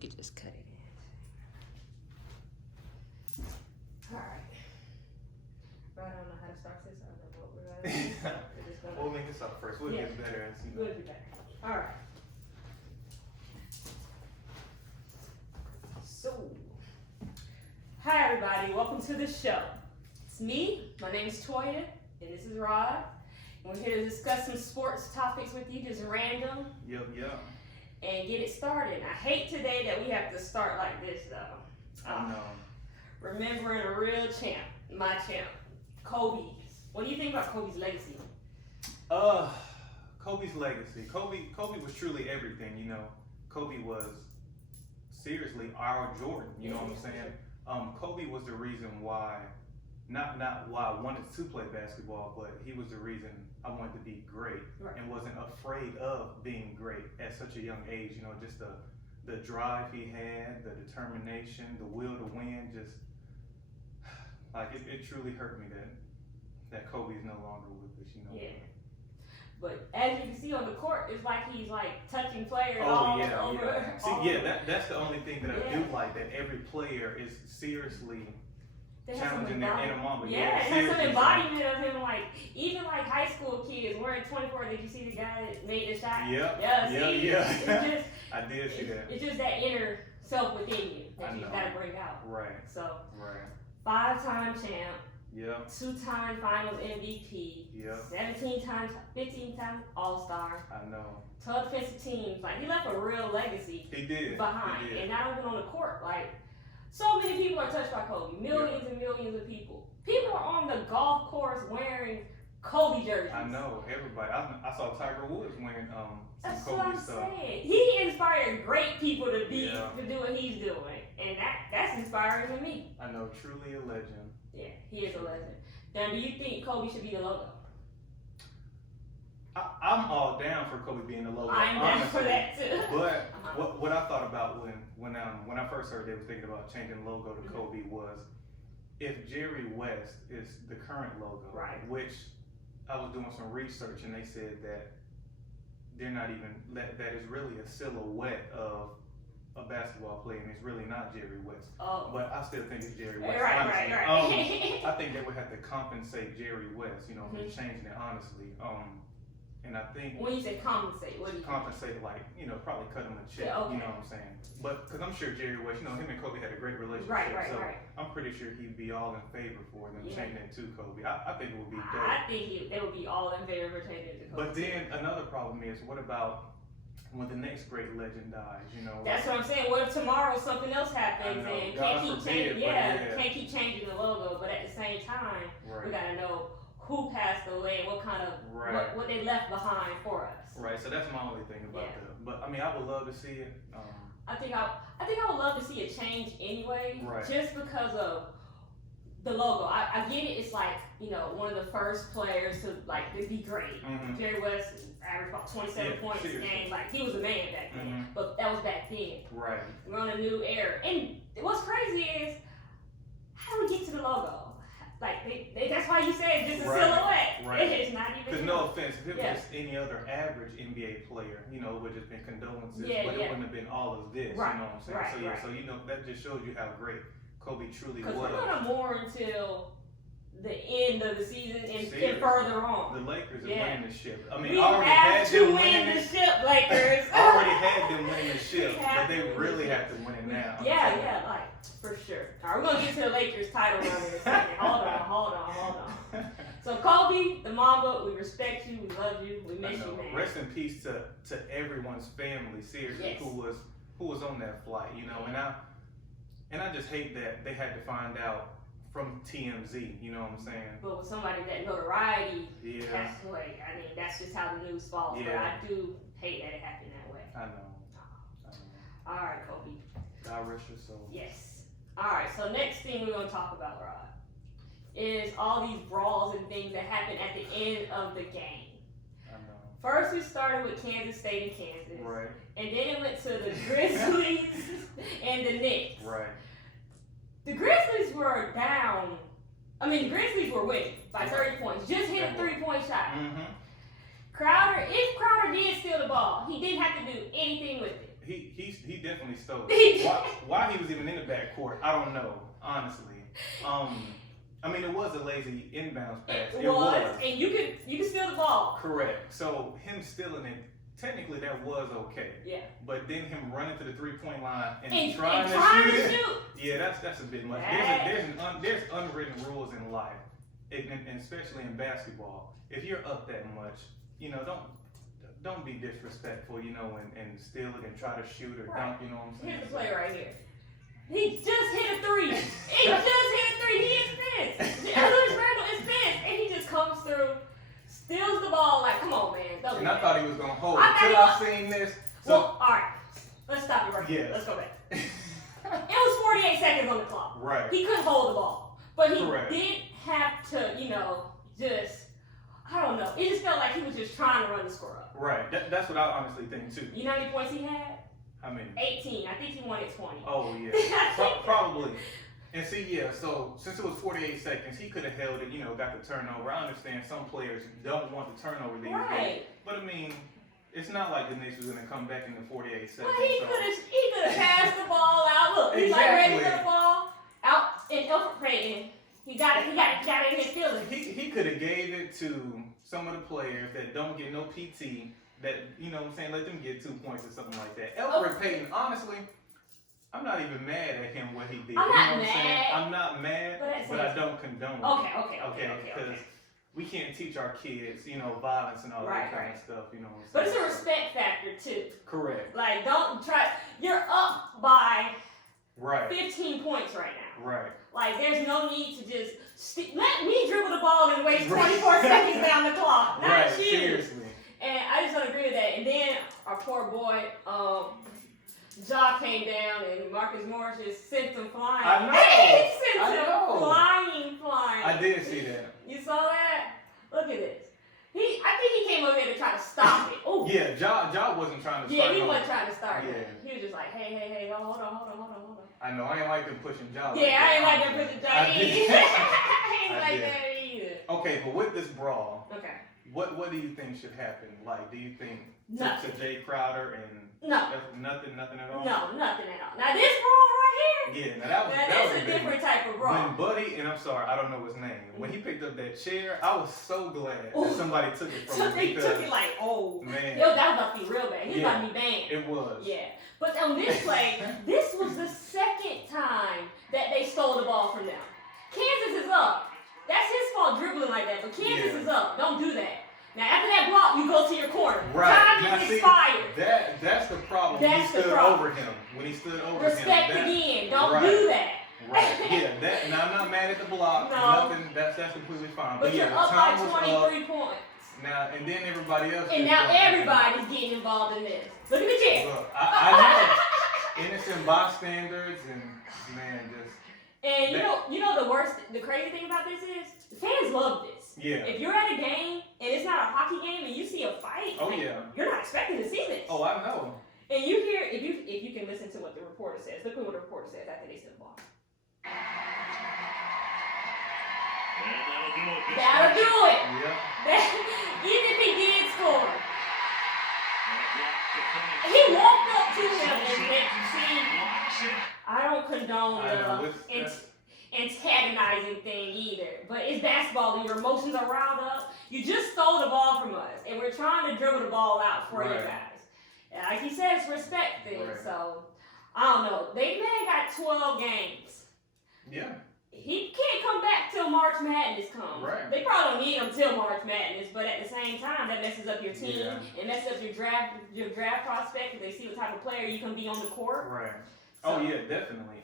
could just cut it in. All right. But I don't know how to start this. I don't know what we're going to do. We'll make this up first. We'll get better and see. We'll be better. All right. So, hi everybody. Welcome to the show. It's me. My name is Toyia, and this is Rod. And we're here to discuss some sports topics with you, just random. Yep. And get it started. I hate today that we have to start like this, though. I know. Remembering a real champ, my champ, Kobe. What do you think about Kobe's legacy? Kobe's legacy. Kobe was truly everything. You know, Kobe was seriously our Jordan. You know what I'm saying? Kobe was the reason why, not why I wanted to play basketball, but he was the reason I wanted to be great and wasn't afraid of being great at such a young age. You know, just the drive he had, the determination, the will to win. Just like it truly hurt me that Kobe's no longer with us. You know. Yeah. But as you can see on the court, it's like he's like touching players over. See, that's the only thing that I do like, that every player is seriously challenging their inner mama. It has some embodiment of him, like even like high school kids wearing 24. Did you see the guy that made the shot? Yeah. It's just, I did see that. It's just that inner self within you that you gotta bring out. Right. So. Right. 5-time champ. Yep. 2-time Finals MVP. Yep. 15 times All-Star. I know. 12 defensive teams. Like, he left a real legacy. He did. Behind. He did. And not even on the court. Like, so many people are touched by Kobe. Millions and millions of people. People are on the golf course wearing Kobe jerseys. I know. Everybody. I saw Tiger Woods wearing some That's Kobe what I'm stuff. saying. He inspired great people to do what he's doing. And that's inspiring to me. I know. Truly a legend. Yeah, he is a legend. Now, do you think Kobe should be the logo? I'm all down for Kobe being the logo. I'm down for that too. But what I thought about when I first heard they were thinking about changing the logo to Kobe was, if Jerry West is the current logo, which I was doing some research and they said that they're not even that is really a silhouette of a basketball player, and it's really not Jerry West. But I still think it's Jerry West. Right. I think they would have to compensate Jerry West, you know, for changing it, honestly. And I think when you say compensate, what do you compensate? Like, you know, probably cut him a check. You know what I'm saying? But because I'm sure Jerry West, you know, him and Kobe had a great relationship. So I'm pretty sure he'd be all in favor for them changing it to Kobe. I think it would be dope. I think they would be all in favor of changing it to Kobe. But then another problem is, what about when the next great legend dies? You know, that's what I'm saying. What if tomorrow something else happens and can't keep changing the logo? But at the same time, we gotta know who passed away and what kind of what they left behind for us. Right. So that's my only thing about that. But I mean, I would love to see it. I think I would love to see it change anyway, just because of the logo. I get it. It's like, you know, one of the first players to be great. Jerry West averaged about 27 points a game. Like, he was a man back then, but that was back then. Right. We're on a new era, and what's crazy is, how do we get to the logo? Like, that's why you said just a silhouette. Right. It's not even. Because no offense, if it was any other average NBA player, you know, it would have just been condolences, but it wouldn't have been all of this. You know what I'm saying? So you know, that just shows you how great Kobe truly was. Because we're gonna mourn until the end of the season and further on. The Lakers are winning the ship. I mean, we already have had to them win the ship, Lakers. Already had them winning the ship, but they really have to win it now. Yeah, like, for sure. All right, we're gonna get to the Lakers title run in a second. Hold on. So Kobe, the Mamba, we respect you, we love you, we miss you, man. Rest in peace to everyone's family, seriously, who was on that flight, you know. And I just hate that they had to find out from TMZ, you know what I'm saying? But with somebody that notoriety, that's the way. I mean, that's just how the news falls. But I do hate that it happened that way. I know. All right, Kobe. God rest your soul. Yes. All right. So next thing we're gonna talk about, Rod, is all these brawls and things that happen at the end of the game. I know. First, we started with Kansas State and Kansas. Right. And then it went to the Grizzlies and the Knicks. Right. The Grizzlies were down. I mean, the Grizzlies were winning by 30 points. Just hit a 3-point shot. If Crowder did steal the ball, he didn't have to do anything with it. He definitely stole it. Why he was even in the backcourt, I don't know, honestly. I mean, it was a lazy inbounds pass. It was, and you could steal the ball. Correct. So him stealing it, technically that was okay. Yeah. But then him running to the 3-point line and trying trying to shoot. Yeah, that's a bit much. There's unwritten rules in life, and especially in basketball. If you're up that much, you know, don't be disrespectful, you know, and steal it and try to shoot or dunk. You know what I'm saying? Here's the play right here. He just hit a 3. He just hit a 3. He is pissed. Louis Randle is pissed, and he just comes through, steals the ball. Like, come on, man. Don't and do I that. thought he was gonna hold it. Till I seen this. So, well, all right. Let's stop it right here. Let's go back. It was 48 seconds on the clock. Right. He couldn't hold the ball, but he Correct. did have to, you know, just. I don't know. It just felt like he was just trying to run the score up. Right. That's what I honestly think too. You know how many points he had? How many? 18. I think he wanted 20. Oh yeah. Probably. And see, yeah. So since it was 48 seconds, he could have held it. You know, got the turnover. I understand some players don't want the turnover these days, but I mean, it's not like the Knicks was gonna come back in the 48 seconds. Well, he could have passed the ball out. Look, he's like ready for the ball out and infiltrating. He got it in his feelings. He could have gave it to some of the players that don't get no PT. That, you know what I'm saying, let them get 2 points or something like that. Elfrid Payton, honestly, I'm not even mad at him what he did. I'm not you know what mad. I'm saying? I'm not mad, but I don't condone it. Okay. Because we can't teach our kids, you know, violence and all that kind of stuff, you know what I'm saying? But it's a respect factor too. Correct. Like, don't try. You're up by 15 points right now. Right. Like, there's no need to just let me dribble the ball and waste 24 seconds down the clock. Not you. Seriously. And I just don't agree with that. And then our poor boy, Ja came down and Marcus Morris just sent him flying. I know. He sent him flying. I did see that. You saw that? Look at this. I think he came over here to try to stop it. Ooh. Yeah, Ja wasn't trying to start. Yeah, he wasn't trying to start it. He was just like, hey, hold on. I know, I ain't like them pushing Ja. Yeah, I ain't like them pushing Ja either. I ain't like that either. Okay, but with this brawl, okay, what do you think should happen? Like, do you think to Jay Crowder and nothing at all? No, nothing at all. Now this brawl right here. Yeah, now that was a different type of brawl. When Buddy, and I'm sorry, I don't know his name. When he picked up that chair, I was so glad that somebody took it from him. He took it like, oh man, yo, that was about to be real bad. He was about to be banned. It was. Yeah, but on this play, this was the second time that they stole the ball from them. Kansas is up. That's his fault dribbling like that, but Kansas is up. Don't do that. Now after that block, you go to your corner. Right. Time is expired. That's the problem. When he stood over him. Respect again. Don't do that. Right. Yeah. Now I'm not mad at the block. No. Nothing. That's completely fine. But you're up by 23 points. Now and then everybody else. And now everybody's getting involved in this. Look at the chair. Look, I know. Innocent bystanders and man just. And you know the crazy thing about this is the fans love this. Yeah. If you're at a game and it's not a hockey game and you see a fight, you're not expecting to see this. Oh, I know. And you hear if you can listen to what the reporter says. Look at what the reporter says after they steal the ball. That'll do it. Yeah. Even if he did score. He walked up to him and see. I don't condone the antagonizing thing either. But it's basketball and your emotions are riled up. You just stole the ball from us, and we're trying to dribble the ball out for you guys. And like he said, it's respect thing. So I don't know. They may got 12 games. Yeah. He can't come back till March Madness comes. Right. They probably don't need him till March Madness, but at the same time, that messes up your team and messes up your draft prospect because they see what type of player you can be on the court. Right. So, oh yeah, definitely.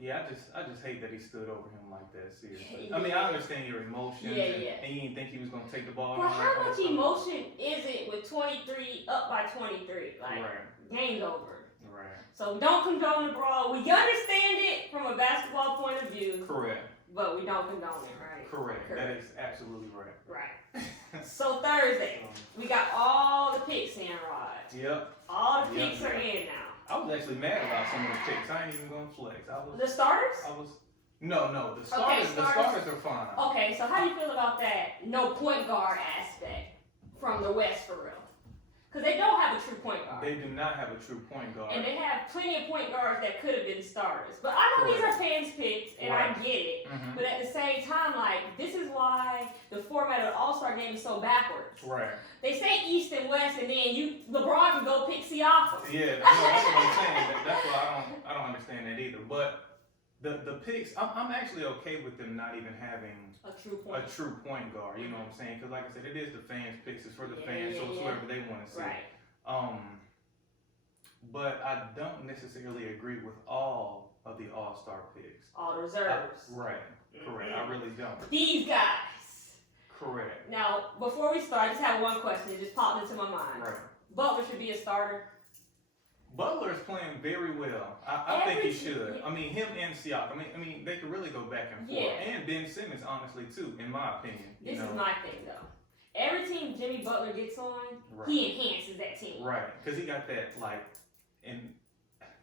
Yeah, I just hate that he stood over him like that. Seriously. I mean, I understand your emotions. And you didn't think he was gonna take the ball. Well, how much emotion is it with 23 up by 23? Like game's over. Right. So don't condone the brawl. We understand it from a basketball point of view. Correct. But we don't condone it, right? Correct. That is absolutely right. Right. So Thursday, we got all the picks in, Rod. Yep. All the picks are in now. I was actually mad about some of the picks. I ain't even gonna flex. The starters? No. The starters. The starters are fine. Okay, so how do you feel about that? No point guard aspect from the West for real. Because they don't have a true point guard. They do not have a true point guard. And they have plenty of point guards that could have been starters. But I know these are fans' picks, and I get it. Mm-hmm. But at the same time, like, this is why the format of the All-Star game is so backwards. Right. They say East and West, and then LeBron can go pick Siakam. Yeah, that's what I'm saying. That's why I don't understand that either. But the picks, I'm actually okay with them not even having a true point guard. You know what I'm saying? Because like I said, it is the fans' picks. It's for the fans, so it's whoever they want to see. Right. But I don't necessarily agree with all of the All-Star picks. All the reserves. Right. Correct. I really don't. These guys. Correct. Now, before we start, I just have one question. It just popped into my mind. Right. Butler should be a starter. Butler is playing very well. I think he should. I mean, him and Siakam. I mean, they could really go back and forth. Yeah. And Ben Simmons, honestly, too, in my opinion. This is my thing, though. Every team Jimmy Butler gets on, he enhances that team. Right, because he got that, like, and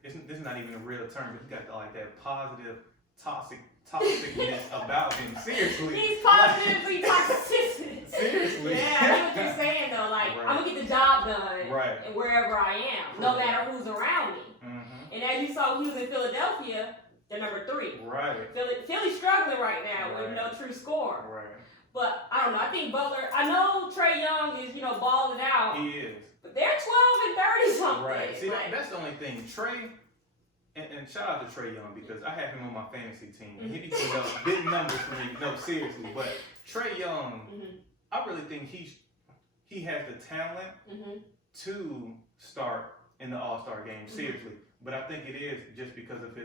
this is not even a real term, but he got that positive, toxicness about him. Seriously. He's positively toxic. Seriously. Yeah, I know what you're saying, though. Like, I'm going to get the job done wherever I am, no matter who's around me. Mm-hmm. And as you saw, he was in Philadelphia, they're number 3. Right. Philly's struggling right now with no true score. Right. But I don't know. I think Butler. I know Trae Young is balling out. He is. But they're 12 and 30 something. Right. See, that's the only thing. Trae, and shout out to Trae Young because I had him on my fantasy team and he be putting up big numbers for me. No, seriously. But Trae Young, I really think he has the talent to start in the All-Star game. Seriously. But I think it is just because of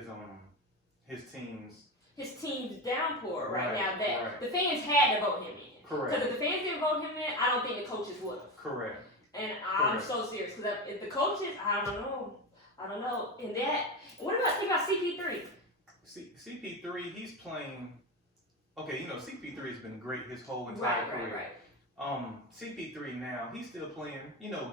his team's. His team's downpour right now that the fans had to vote him in. Correct. Because if the fans didn't vote him in, I don't think the coaches would have. Correct. And I'm so serious because if the coaches, I don't know. And what about CP3? CP3, he's playing. Okay, CP3 has been great his whole entire career. Right. CP3 now, he's still playing,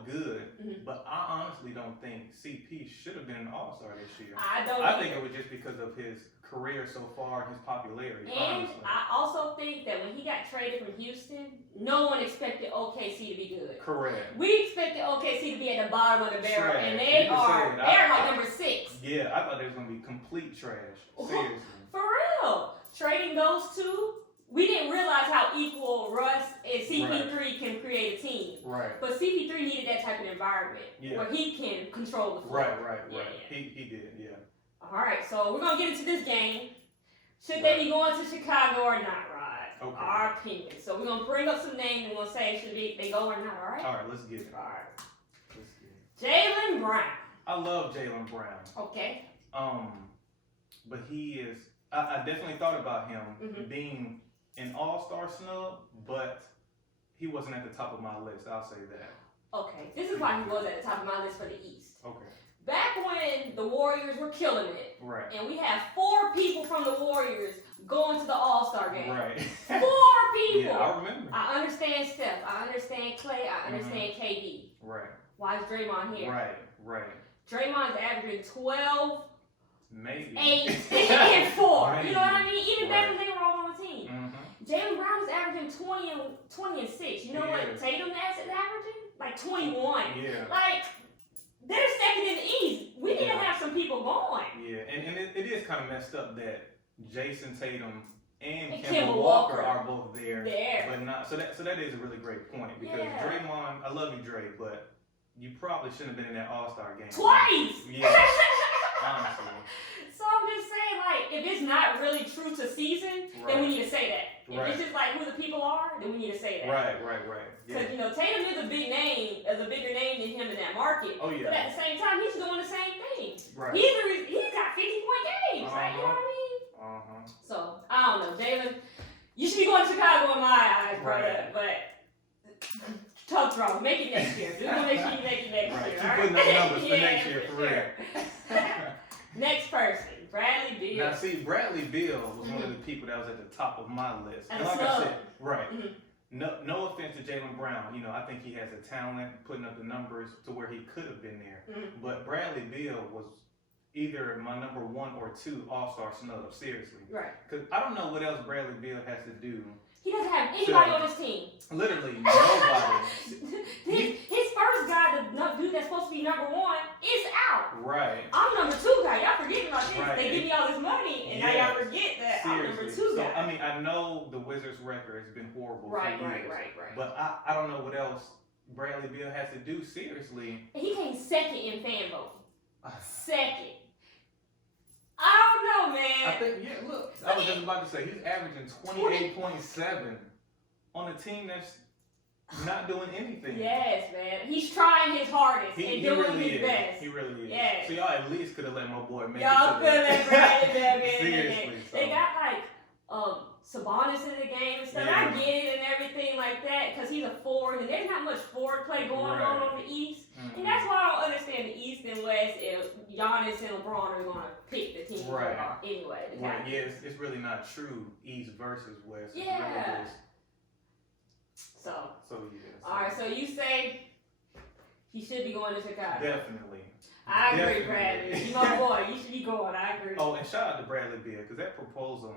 good, but I honestly don't think CP should have been an All-Star this year. I think it was just because of his career so far, his popularity. And honestly. I also think that when he got traded from Houston, no one expected OKC to be good. Correct. We expected OKC to be at the bottom of the barrel, trash. And they're like number 6. Yeah, I thought they was going to be complete trash. Seriously. For real. Trading those two. We didn't realize how equal Russ and CP3 can create a team. Right. But CP3 needed that type of environment where he can control the floor. Right. Yeah. He did, yeah. All right, so we're going to get into this game. Should they be going to Chicago or not, Rod? Okay. Our opinion. So we're going to bring up some names and we're going to say should they go or not, all right? All right, let's get it. All right. Let's get it. Jaylen Brown. I love Jaylen Brown. Okay. But he is, I definitely thought about him being an all-star snub, but he wasn't at the top of my list. I'll say that. Okay, this is why he was at the top of my list for the East. Okay. Back when the Warriors were killing it, and we had 4 people from the Warriors going to the All-Star game. Right. 4 people. Yeah, I remember. I understand Steph. I understand Clay. I understand KD. Right. Why is Draymond here? Right. Draymond's averaging 12, maybe 8, and 4. Maybe. You know what I mean? Even back when they were all on the team. Jaylen Brown was averaging 20 and 6. You know what Tatum is averaging? Like 21. Yeah. Like, they're second in the East. We need to have some people going. Yeah, and it is kind of messed up that Jason Tatum and Kemba Walker are both there. But not so that is a really great point because Draymond, I love you, Dre, but you probably shouldn't have been in that All-Star game. Twice! Yeah. Honestly. So I'm just saying, like, if it's not really true to season, then we need to say that. If it's just like who the people are, then we need to say that. Right. Because, Tatum is a big name, as a bigger name than him in that market. Oh, yeah. But at the same time, he's doing the same thing. Right. He's got 50-point games. Like, you know what I mean? So, I don't know. Jaylen, you should be going to Chicago in my eyes, brother. But tough draw. Make it next year. Just want to make sure you make it next year. Keep putting up numbers for next year, for real. Next person, Bradley Beal. Now, see, Bradley Beal was one of the people that was at the top of my list. And like I said, no offense to Jaylen Brown. I think he has the talent, putting up the numbers to where he could have been there. But Bradley Beal was either my number 1 or 2 All-Star snub, seriously. Right. Because I don't know what else Bradley Beal has to do He doesn't have anybody on his team. Literally nobody. his first guy, the dude that's supposed to be number one, is out. Right. I'm number two guy. Y'all forgetting about this. Right. They give me all this money, and now y'all forget that I'm number two guy. I mean, I know the Wizards' record has been horrible for years. Right. But I don't know what else Bradley Beal has to do, seriously. He came second in fan voting. Second. I don't know, man. I think, look, I was just about to say, he's averaging 28.7 on a team that's not doing anything. Yes, man. He's trying his hardest and doing really his is. best. He really is. Yes. So y'all at least could have let my boy make y'all it. Y'all could have let Bradley Seriously. They got like Sabonis in the game and stuff. Yeah. I get it and everything like that because he's a forward and there's not much forward play going on the East. And that's why I don't understand the East and West if Giannis and LeBron are going to pick the team anyway. Right. Yeah, it's really not true East versus West. Yeah. So yeah. All right, so you say he should be going to Chicago. Definitely. I agree, Bradley. You my boy. You should be going. I agree. Oh, and shout out to Bradley Beal because that proposal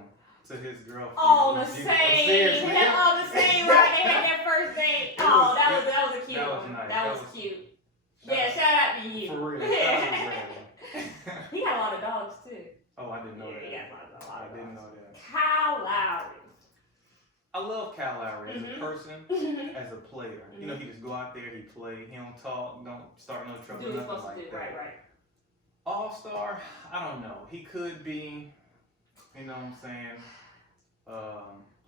to his girlfriend. Oh, the same. Seriously. Oh, the same. Right? They had their first date. Oh, that was a cute that was one. Nice. That was cute. Yeah, shout out to you. For real. Shout out to Bradley. He got a lot of dogs too. Oh, I didn't know that. He got a lot of dogs. I didn't know that. Kyle Lowry. I love Kyle Lowry as a person, as a player. You know, he just go out there, he play, he don't talk, don't start no trouble, do nothing like that. Right. All-star, I don't know. He could be, you know what I'm saying?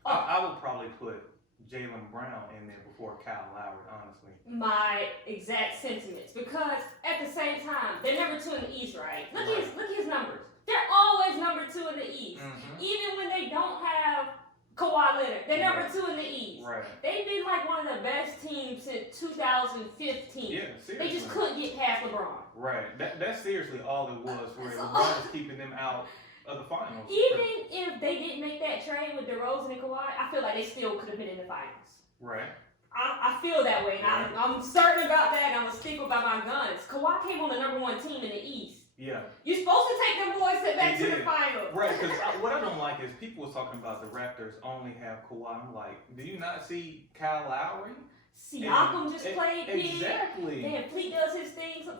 I would probably put Jaylen Brown in there before Kyle Lowry, honestly. My exact sentiments, because at the same time, they're number 2 in the East, right? Look at his numbers. They're always number 2 in the East. Even when they don't have Kawhi Leonard, they're number 2 in the East. Right. They've been like one of the best teams since 2015. Yeah, seriously. They just couldn't get past LeBron. Right. That's seriously all it was, where LeBron was keeping them out of the finals. Even if they didn't make that trade with DeRozan and Kawhi, I feel like they still could have been in the finals. Right. I feel that way, and I'm certain about that, and I'm going to stick by my guns. Kawhi came on the number 1 team in the East. Yeah. You're supposed to take them boys back to the finals. Right, because what I don't like is people was talking about the Raptors only have Kawhi. I'm like, do you not see Kyle Lowry? Siakam just played big. Exactly. Then Fleet does his thing. So,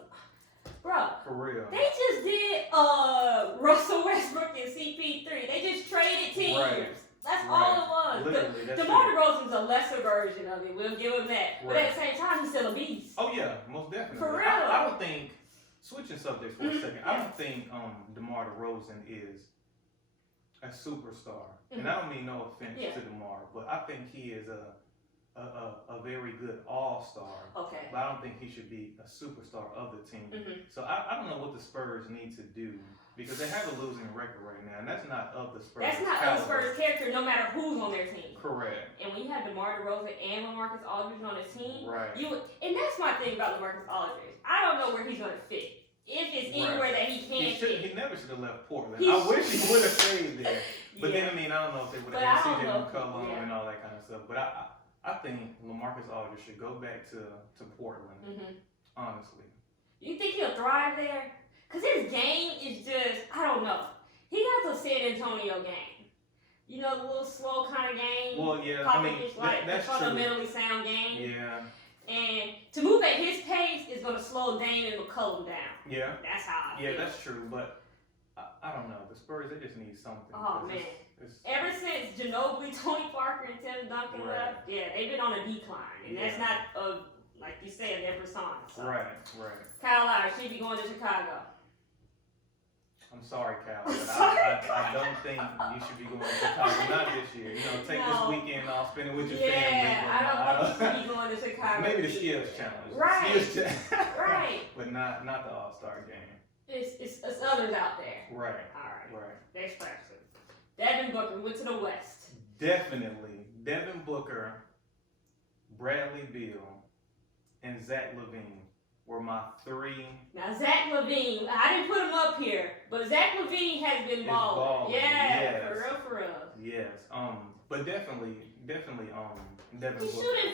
bro. For real. They just did Russell Westbrook and CP3. They just traded teams. Right. That's all it was. Literally, that's DeMar DeRozan's a lesser version of it. We'll give him that. Right. But at the same time, he's still a beast. Oh yeah, most definitely. For real. I don't think, switching subjects for a second, I don't think DeMar DeRozan is a superstar. And I don't mean no offense to DeMar, but I think he is a very good all-star. Okay. But I don't think he should be a superstar of the team. So I don't know what the Spurs need to do, because they have a losing record right now, and that's not of the Spurs. That's not of the Spurs character, no matter who's on their team. Correct. And when you have DeMar DeRozan and LaMarcus Aldridge on the team, right. And that's my thing about LaMarcus Aldridge. I don't know where he's going to fit. If it's anywhere that he can fit. He never should have left Portland. I wish he would have stayed there. But then, I mean, I don't know if they would have had CJ McCollum and all that kind of stuff. But I think LaMarcus Aldridge should go back to Portland, honestly. You think he'll thrive there? Because his game is just, I don't know. He got the San Antonio game. You know, the little slow kind of game. Well, yeah, I mean, that's the fundamentally sound game. Yeah. And to move at his pace is going to slow Dame and McCollum down. Yeah. That's how I feel. Yeah, that's true. But I don't know. The Spurs, they just need something. Oh, man. Ever since Ginobili, Tony Parker, and Tim Duncan left, they've been on a decline. And that's not, like you said, their persona. So. Right. Kyle Lowry should be going to Chicago. I'm sorry, Cal, but I don't think you should be going to Chicago. Not this year. You know, take this weekend off, spend it with your family. Yeah, I don't think you should be going to Chicago. Maybe the Skills Challenge. Right. Right. But not the All-Star game. It's others out there. Right. All right. Next person. Devin Booker went to the West. Definitely. Devin Booker, Bradley Beal, and Zach LaVine were my 3. Now, Zach LaVine, I didn't put him up here, but Zach LaVine has been balling. Yeah, yes. For real. Yes. But definitely, Devin Booker. He's shooting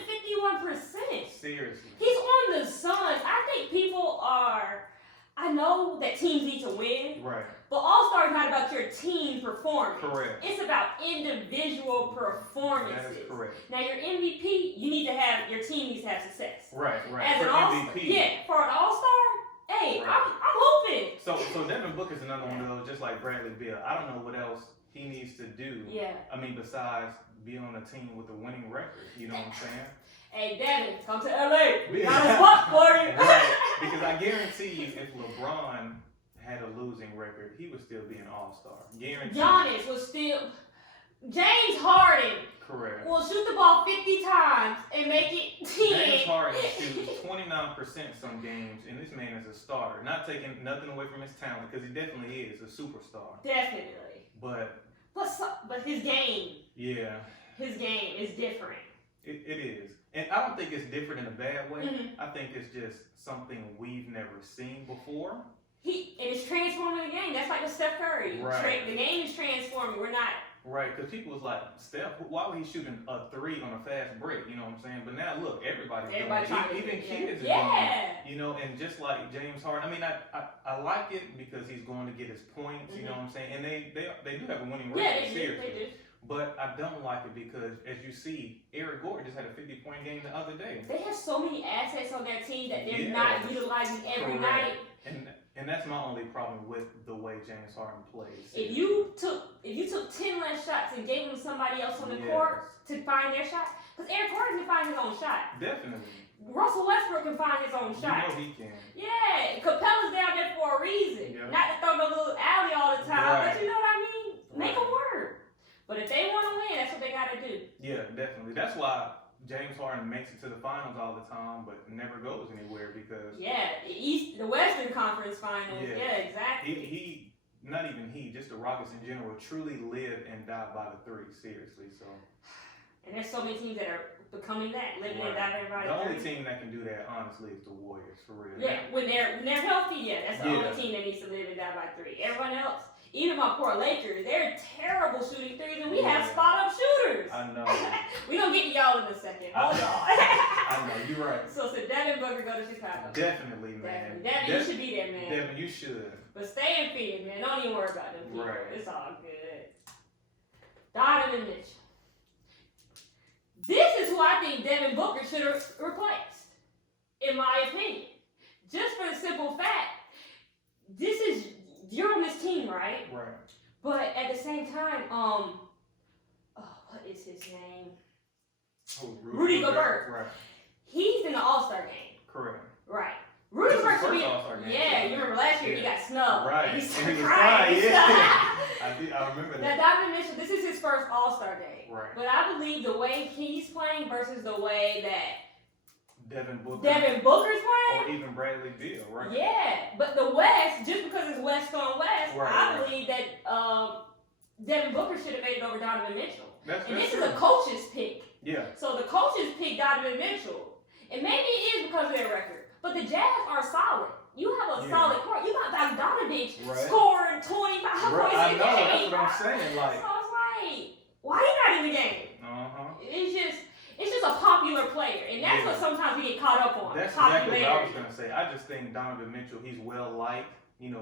51%. Seriously. He's on the Suns. I think people are, I know that teams need to win. Right. But All-Star is not about your team performance. Correct. It's about individual performances. That is correct. Now, your MVP, your team needs to have success. Right. As for an MVP. For an all-star, hey, Right. I'm hoping. So Devin Booker's another one of those, just like Bradley Beal. I don't know what else he needs to do. Yeah. I mean, besides be on a team with a winning record. You know what I'm saying? Hey, Devin, come to LA. We got a spot for you. Right. Because I guarantee you, if LeBron had a losing record, he would still be an all-star. Guaranteed. Giannis was still. James Harden. Correct. Will shoot the ball 50 times and make it 10. James Harden shoots 29% some games, and this man is a starter. Not taking nothing away from his talent, because he definitely is a superstar. Definitely. But his game. Yeah. His game is different. It is. And I don't think it's different in a bad way. Mm-hmm. I think it's just something we've never seen before. It's transforming the game. That's like with Steph Curry. Right. The game is transforming. We're not. Right, because people was like, Steph, why would he shooting a 3 on a fast break? You know what I'm saying? But now look, everybody's doing it. Even kids are doing it. You know, and just like James Harden, I mean, I like it because he's going to get his points. You know what I'm saying? And they do have a winning record. Yeah, they seriously. do. But I don't like it because, as you see, Eric Gordon just had a 50-point game the other day. They have so many assets on their team that they're not utilizing every night. And that's my only problem with the way James Harden plays. If you took 10 less shots and gave them to somebody else on the court to find their shot, because Eric Gordon can find his own shot. Definitely. Russell Westbrook can find his own shot. You know he can. Yeah, Capella's down there for a reason. Yeah. Not to throw no little alley all the time, Right. but you know what I mean? Make them work. But if they want to win, that's what they got to do. Yeah, definitely. That's why James Harden makes it to the finals all the time, but never goes anywhere because the Western Conference Finals. Yeah, exactly. Just the Rockets in general, truly live and die by the 3. Seriously, so. And there's so many teams that are becoming that, living and dying by the 3. The only team that can do that, honestly, is the Warriors, for real. Yeah, when they're healthy, that's the only team that needs to live and die by 3. Everyone else. Even my poor Lakers, they're terrible shooting threes, and we have spot-up shooters. I know. We gonna get to y'all in a second. Hold on. I know, you're right. So Devin Booker go to Chicago. Definitely, man. Devin, you should be there, man. Devin, you should. But stay in Phoenix, man. Don't even worry about them people. Right. It's all good. Donovan Mitchell. This is who I think Devin Booker should have replaced, in my opinion. Just for the simple fact, you're on this team, right? Right. But at the same time, what is his name? Rudy Gobert. Right. He's in the All-Star game. Correct. Right. Rudy Gobert should be. All-Star game. Yeah, you remember last year he got snubbed. Right. And he was crying. Yeah. I remember that. Now, Donovan Mitchell, this is his first All-Star game. Right. But I believe the way he's playing versus the way that Devin Booker's playing. Or even Bradley Beal, right? Yeah, but the West, just because it's West on West, right, I believe that Devin Booker should have made it over Donovan Mitchell. This true. is a coach's pick. Yeah. So the coaches picked Donovan Mitchell. And maybe it is because of their record. But the Jazz are solid. You have a solid court. You got Bogdanovich scoring 25 points a game. I know, that's what I'm saying. So it's like, why he not in the game? It's just a popular player, and that's what sometimes we get caught up on. That's exactly what I was gonna say. I just think Donovan Mitchell, he's well liked.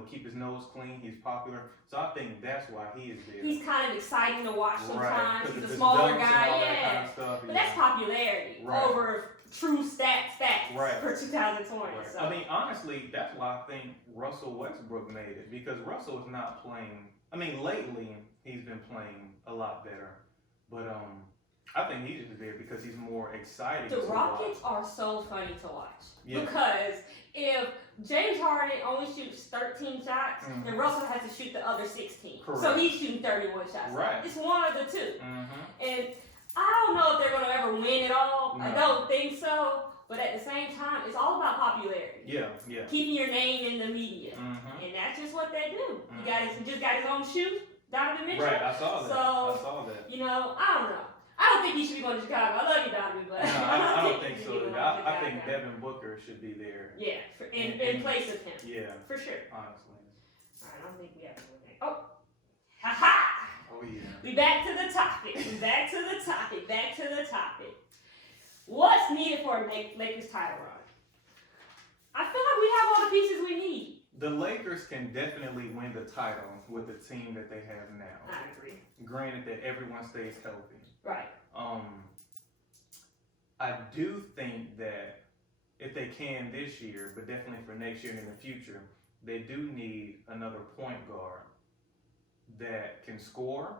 Keep his nose clean. He's popular, so I think that's why he is there. He's kind of exciting to watch sometimes. Right. He's a smaller guy, kind of stuff, but that's popularity over true stats for 2020. Right. So. I mean, honestly, that's why I think Russell Westbrook made it, because Russell is not playing. I mean, lately he's been playing a lot better, but I think he's just there because he's more exciting. The Rockets are so funny to watch because if James Harden only shoots 13 shots, then Russell has to shoot the other 16. Correct. So he's shooting 31 shots. Right. It's one of the two. And I don't know if they're going to ever win it all. No. I don't think so. But at the same time, it's all about popularity. Yeah. Keeping your name in the media. And that's just what they do. He just got his own shoe, Donovan Mitchell. Right, I saw that. I don't know. I don't think he should be going to Chicago. I love you, Donovan, but no, I don't think so. I think Devin Booker should be there. Yeah, in place of him. Yeah. For sure. Honestly. All right, I don't think we have anything. Oh. Ha-ha! Oh, yeah. We back to the topic. What's needed for a Lakers title run? I feel like we have all the pieces we need. The Lakers can definitely win the title with the team that they have now. I agree. Granted that everyone stays healthy. Right. I do think that if they can this year, but definitely for next year and in the future, they do need another point guard that can score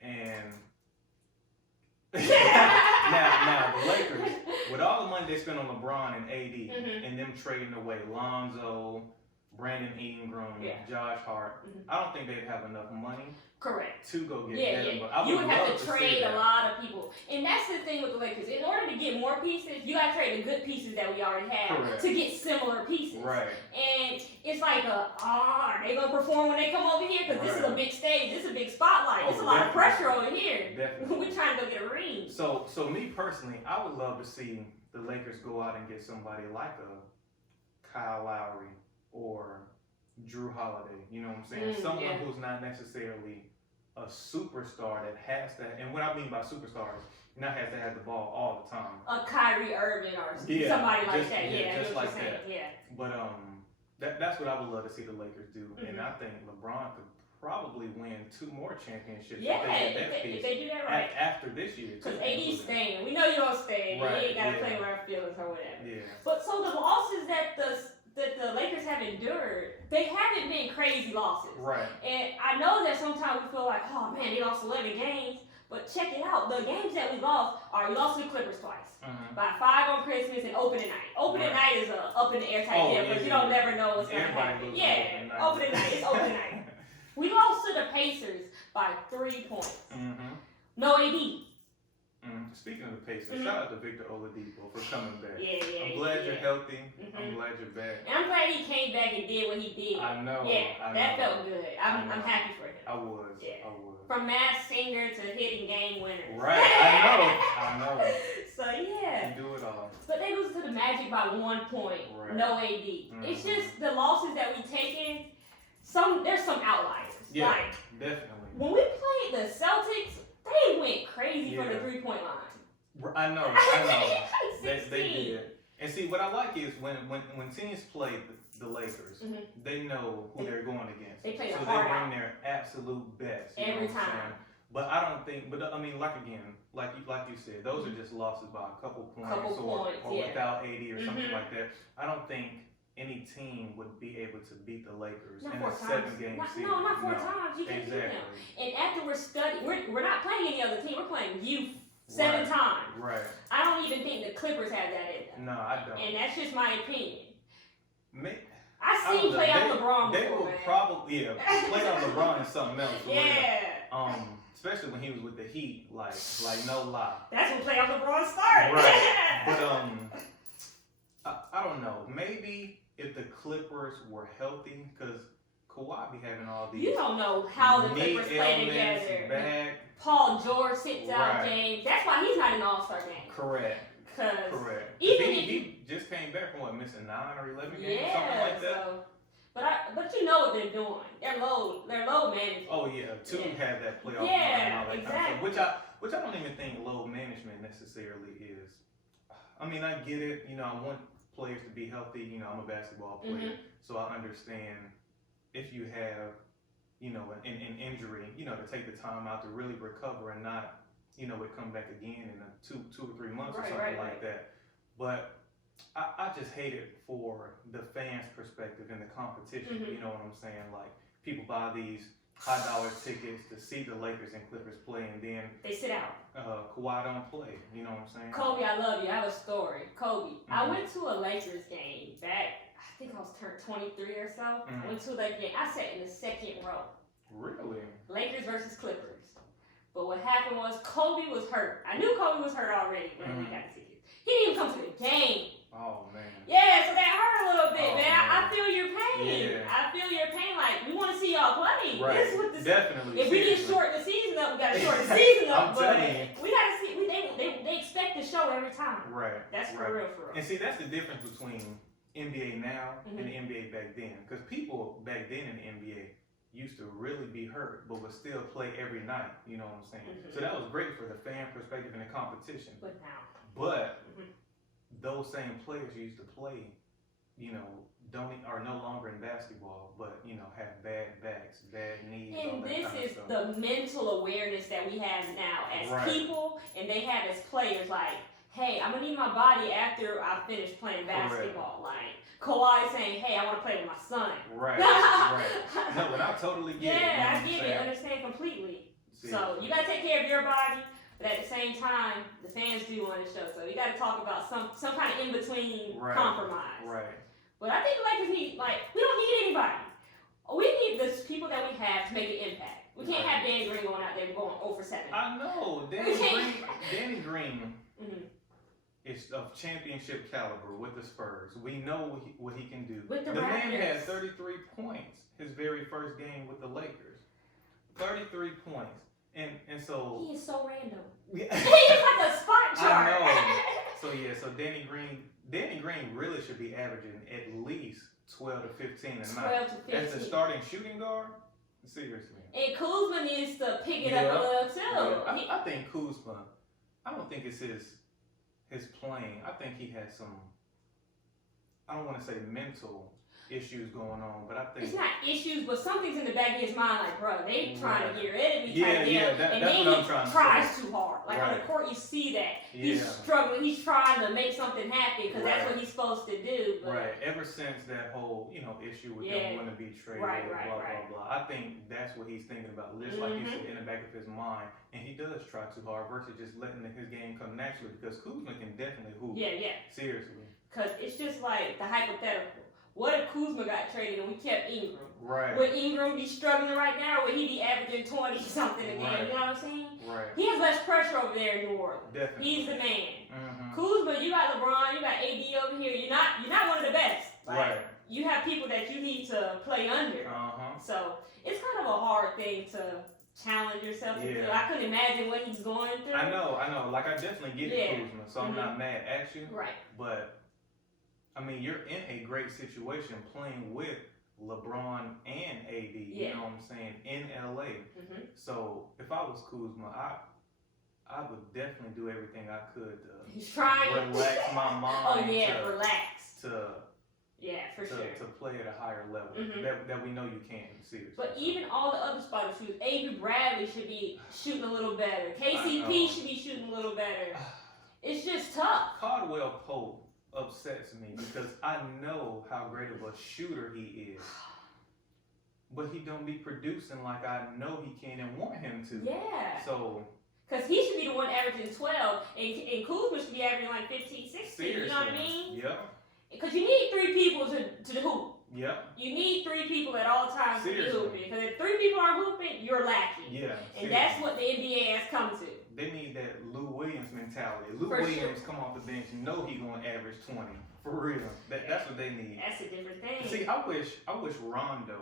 and now the Lakers, with all the money they spent on LeBron and AD and them trading away Lonzo, Brandon Ingram, Josh Hart, I don't think they'd have enough money. Correct. To go get Devin Booker. You would have to trade a lot of people. And that's the thing with the Lakers. In order to get more pieces, you got to trade the good pieces that we already have to get similar pieces. Right. And it's like, are they going to perform when they come over here? Because this is a big stage. This is a big spotlight. There's a lot of pressure over here. Definitely. We're trying to go get a ring. So me personally, I would love to see the Lakers go out and get somebody like a Kyle Lowry or Drew Holiday. You know what I'm saying? Someone who's not necessarily a superstar that has to, and what I mean by superstars, not has to have the ball all the time. A Kyrie Irving or somebody like that. Yeah, just like that. Yeah. But that's what I would love to see the Lakers do, and I think LeBron could probably win 2 more championships. Yeah, if they do that right. After this year. Because AD's staying. We know you're going to stay. Right. You ain't got to play with our feelings or whatever. Yeah. But so the losses that the Lakers have endured, they haven't been crazy losses. Right. And I know that sometimes we feel like, oh man, they lost 11 games. But check it out. The games that we lost we lost to the Clippers twice. By 5 on Christmas and opening night. Opening night is a up in the air type deal because you don't never know what's going to happen. Yeah, opening night. It's opening night. We lost to the Pacers by 3 points. No AD. Speaking of the Pacers, shout out to Victor Oladipo for coming back. I'm glad you're healthy. I'm glad you're back. And I'm glad he came back and did what he did. I know. That felt good. I'm happy for him. I was. From Masked Singer to hitting game winners. Right. I know. So yeah. You do it all. But they lose to the Magic by 1 point. Right. No AD. It's just the losses that we taken. There's some outliers. Yeah, definitely. When we played the Celtics, they went crazy from the 3-point line. I know. They did. And see, what I like is when teams play the Lakers, they know who they're going against. They play so hard they bring their absolute best every time. But I don't think. But I mean, like you said, those are just losses by a couple points or without AD or something like that. I don't think any team would be able to beat the Lakers in a 7-game season. No, not 4 times. You can't beat them. And after we're studying, we're not playing any other team. We're playing you 7 times. Right. I don't even think the Clippers have that in them. No, I don't. And that's just my opinion. I seen playoff LeBron They before, will probably, playoff LeBron is something else. Yeah. Especially when he was with the Heat, like no lie. That's when playoff LeBron started. Right. But I don't know. Maybe if the Clippers were healthy, because Kawhi be having all these. You don't know how the Clippers play together. Back. Paul George sits out games. That's why he's not in the All-Star game. Correct. Correct. Even if he just came back from missing 9 or 11 games, something like that. So, but you know what they're doing. They're low management. Oh yeah, to have that playoff run and all that kind of stuff. Which I don't even think low management necessarily is. I mean, I get it. You know, I want players to be healthy. You know, I'm a basketball player, so I understand if you have, you know, an injury, you know, to take the time out to really recover and not, you know, it come back again in 2 or 3 months or something like that. But I just hate it for the fans' perspective and the competition. You know what I'm saying? Like, people buy these high dollar tickets to see the Lakers and Clippers play, and then they sit out. Kawhi don't play. You know what I'm saying? Kobe, I love you. I have a story. Kobe, I went to a Lakers game back. I think I was turned 23 or so. I went to a Lakers game. I sat in the 2nd row. Really? Lakers versus Clippers. But what happened was Kobe was hurt. I knew Kobe was hurt already when we got the tickets. He didn't even come to the game. Oh, man. Yeah, so that hurt a little bit, man. I feel your pain. Yeah. I feel your pain. Like, we want to see y'all play. Right. This is what Definitely. If we get shorten the season up, we got to shorten the season up. I'm telling you. We got to see. They expect the show every time. Right. That's for real. And see, that's the difference between NBA now and the NBA back then. Because people back then in the NBA used to really be hurt, but would still play every night. You know what I'm saying? So that was great for the fan perspective and the competition. But now. But those same players used to play are no longer in basketball, but have bad backs, bad knees. And this is the mental awareness that we have now as people, and they have as players. Like, hey, I'm gonna need my body after I finish playing basketball. Like Kawhi saying, hey, I want to play with my son. Right. No, but I totally get it. Yeah, I get it. Understand completely. So you gotta take care of your body. But at the same time, the fans do want to show. So you got to talk about some kind of in-between compromise. Right. But I think the Lakers need, we don't need anybody. We need the people that we have to make an impact. We can't have Danny Green going out there going 0 for 7. I know. Danny Green is of championship caliber with the Spurs. We know what he can do. With the man had 33 points his very first game with the Lakers. 33 points. And so he is so random. He's like a spot chart. I know. So Danny Green really should be averaging at least 12 to 15 a night. 12 to 15. As the starting shooting guard, seriously. And Kuzma needs to pick it up a little too. Yeah. I think Kuzma, I don't think it's his playing. I think he has some, I don't want to say mental issues going on, but I think it's not issues, but something's in the back of his mind. Like, bro, they trying to get rid of me. And then he tries too hard. Like on the court, you see that he's struggling. He's trying to make something happen because that's what he's supposed to do. But Ever since that whole issue with them wanting to be traded, blah. I think that's what he's thinking about. Just like you said, in the back of his mind, and he does try too hard versus just letting his game come naturally. Because Kuzma can definitely hoop. Yeah. Seriously. Because it's just like the hypothetical. What if Kuzma got traded and we kept Ingram? Right. Would Ingram be struggling right now? Would he be averaging 20-something again? You know what I'm saying? Right. He has less pressure over there in New Orleans. Definitely. He's the man. Kuzma, you got LeBron, you got AD over here. You're not one of the best. Like, you have people that you need to play under. So it's kind of a hard thing to challenge yourself to do. I couldn't imagine what he's going through. I know. Like, I definitely get it, Kuzma. So I'm not mad at you. Right. But I mean, you're in a great situation playing with LeBron and AD, you know what I'm saying, in LA. So if I was Kuzma, I would definitely do everything I could to relax my mind. Relax. For sure. To play at a higher level that we know you can, seriously. But even all the other spotters shooters, Avery Bradley should be shooting a little better. KCP should be shooting a little better. It's just tough. Caldwell Pope upsets me because I know how great of a shooter he is, but he don't be producing like I know he can and want him to. Yeah. So. Because he should be the one averaging 12, and Kuzma should be averaging like 15, 16. Seriously. You know what I mean? Yeah. Because you need 3 people to hoop. Yeah. You need 3 people at all times to be hooping. Because if 3 people aren't hooping, you're lacking. Yeah. And that's what the NBA has come to. They need that Lou Williams mentality. Lou Williams come off the bench, know he gonna average 20 for real. That's what they need. That's a different thing. See, I wish Rondo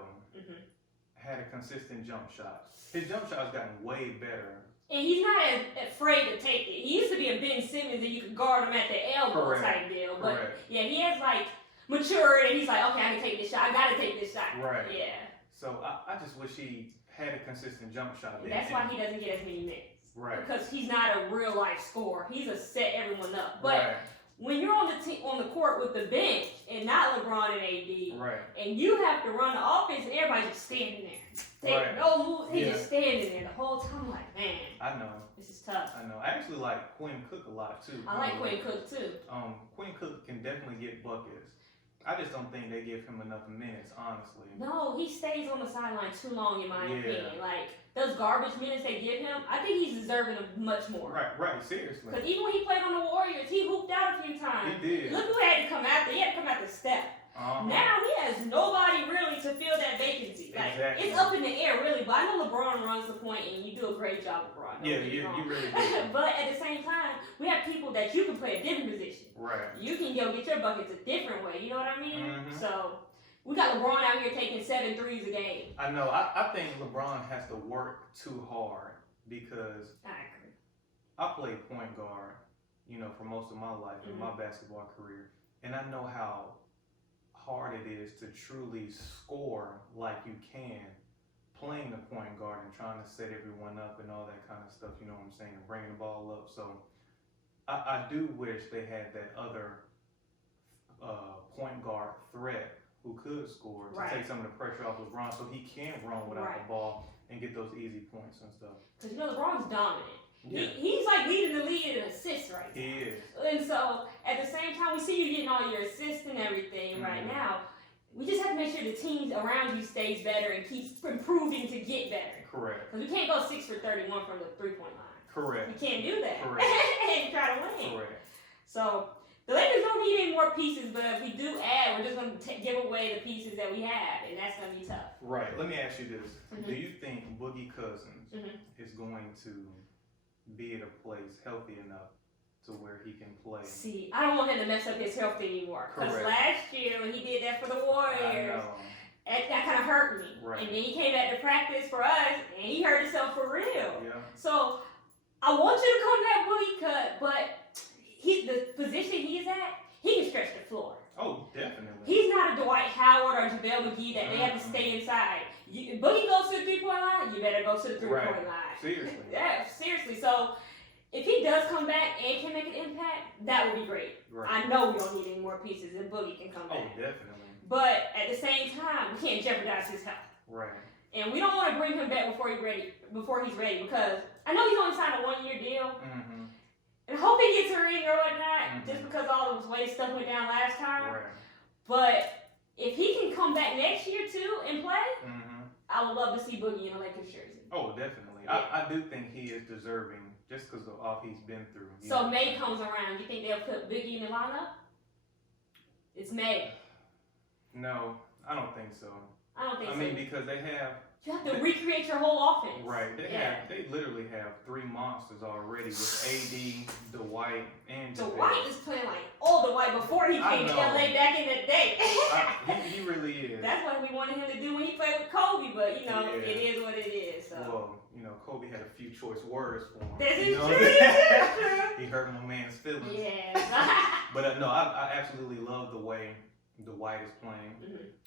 had a consistent jump shot. His jump shot's gotten way better. And he's not afraid to take it. He used to be a Ben Simmons and you could guard him at the elbow type deal. But he has like matured and he's like, okay, I can take this shot. I gotta take this shot. Right. Yeah. So I just wish he had a consistent jump shot. That's why he doesn't get as many minutes. Right. Because he's not a real life scorer. He's a set everyone up. But when you're on the court with the bench and not LeBron and AD, and you have to run the offense and everybody's just standing there. No moves. He's just standing there the whole time. I'm like, man. I know. This is tough. I know. I actually like Quinn Cook a lot too. I like Quinn Cook too. Quinn Cook can definitely get buckets. I just don't think they give him enough minutes, honestly. No, he stays on the sideline too long, in my opinion. Like, those garbage minutes they give him, I think he's deserving of much more. Right, seriously. Because even when he played on the Warriors, he hooped out a few times. He did. Look who had to come after. He had to come after Steph. Now he has nobody really to fill that vacancy. Like, it's up in the air, really. But I know LeBron runs the point, and you do a great job, LeBron. You really do. But at the same time, we have people that you can play a different position. Right. You can go get your buckets a different way. You know what I mean? So we got LeBron out here taking 7 threes a game. I know. I think LeBron has to work too hard because I agree. I played point guard, for most of my life in my basketball career, and I know how hard it is to truly score like you can playing the point guard and trying to set everyone up and all that kind of stuff, you know what I'm saying, and bringing the ball up. So I do wish they had that other point guard threat who could score to take some of the pressure off LeBron, so he can run without the ball and get those easy points and stuff. Because you know LeBron's dominant. Yeah. He's like leading the league in assists right now. He is. And so at the same time, we see you getting all your assists and everything right now. We just have to make sure the team around you stays better and keeps improving to get better. Correct. Because we can't go 6 for 31 from the 3-point line. Correct. We can't do that. Correct. And try to win. Correct. So the Lakers don't need any more pieces, but if we do add, we're just going to give away the pieces that we have, and that's going to be tough. Right. Let me ask you this. Do you think Boogie Cousins is going to be at a place healthy enough to where he can play? See, I don't want him to mess up his health anymore. Because last year when he did that for the Warriors, that kind of hurt me. Right. And then he came back to practice for us, and he hurt himself for real. Yeah. So I want you to come back, Boogie Cut, but the position he is at, he can stretch the floor. Oh, definitely. He's not a Dwight Howard or JaVale McGee that they have to stay inside. Boogie goes to the 3-point line, you better go to the 3-point line. Seriously. Yeah, seriously. So if he does come back and can make an impact, that would be great. Right. I know we don't need any more pieces, and Boogie can come back. Oh, definitely. But at the same time, we can't jeopardize his health. Right. And we don't want to bring him back before he's ready, because I know he's only signed a 1-year deal. And I hope he gets a ring or whatnot, just because all the way stuff went down last time. Right. But if he can come back next year too and play, I would love to see Boogie in a Lakers jersey. Oh, definitely. Yeah. I do think he is deserving just because of all he's been through. So May comes around. You think they'll put Boogie in the lineup? It's May. No, I don't think so. I don't think so. I mean, because they have... You have to recreate your whole offense. Right. They literally have 3 monsters already with AD, Dwight, and JaVale. Dwight is playing like old Dwight before he came to LA back in the day. He really is. That's what we wanted him to do when he played with Kobe, but you know, it is what it is. So. Well, you know, Kobe had a few choice words for him. This is true. He hurt my man's feelings. Yeah. But no, I absolutely love the way Dwight is playing.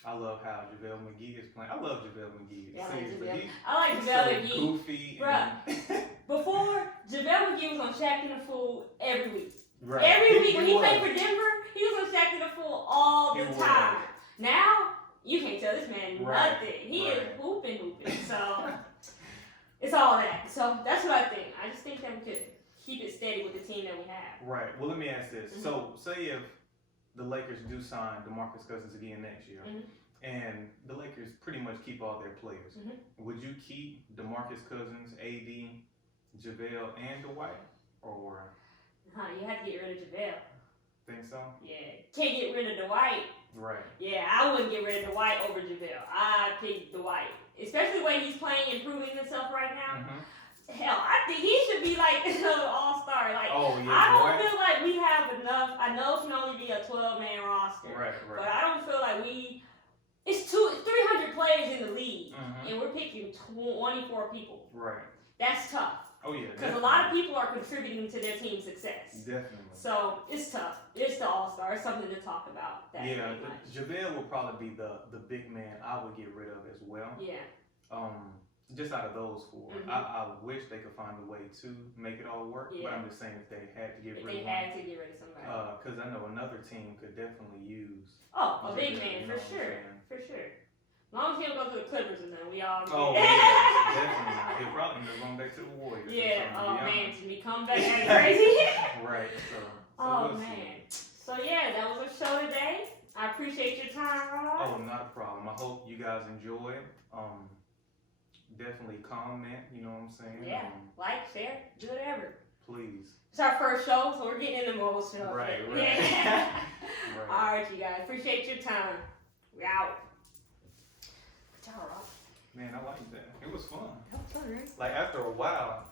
I love how JaVale McGee is playing. I love JaVale McGee. Yeah, seriously. I like JaVale McGee. Goofy. Bruh, before, JaVale McGee was on Shaq and the Fool every week. Right. Every week when he played for Denver, he was on Shaq and the Fool all the time. Now, you can't tell this man nothing. He is hooping. So, it's all that. So, that's what I think. I just think that we could keep it steady with the team that we have. Right. Well, let me ask this. So, say if the Lakers do sign DeMarcus Cousins again next year, and the Lakers pretty much keep all their players, would you keep DeMarcus Cousins, AD, JaVale, and Dwight? Or? You have to get rid of JaVale. Think so? Yeah. Can't get rid of Dwight. Right. Yeah, I wouldn't get rid of Dwight over JaVale. I'd pick Dwight. Especially the way he's playing and proving himself right now. Hell, I think he should be like an all-star. Like, I don't feel like we have enough. I know it can only be a 12-man roster. Right. But I don't feel like it's 300 players in the league, and we're picking 24 people. Right. That's tough. Oh, yeah. Because a lot of people are contributing to their team's success. Definitely. So, it's tough. It's the all-star. It's something to talk about. JaVale will probably be the big man I would get rid of as well. Yeah. Just out of those 4, I wish they could find a way to make it all work. But I'm just saying if they had to get rid of one. If they had to get rid of somebody. Because I know another team could definitely use. A big man, for sure. For sure. As long as he don't go to the Clippers and then we all agree. Oh, yeah, definitely not. He'll probably end up going back to the Warriors. Yeah, man, to become back that crazy. Right, so we'll man. See. So, yeah, that was our show today. I appreciate your time, Rod. Oh, not a problem. I hope you guys enjoyed. Definitely comment, you know what I'm saying? Yeah, like, share, do whatever. Please. It's our first show, so we're getting in the mode show. Right. Yeah. All right, you guys. Appreciate your time. We're out. Good job, Rob. Man, I like that. It was fun. That was fun, right? Like, after a while,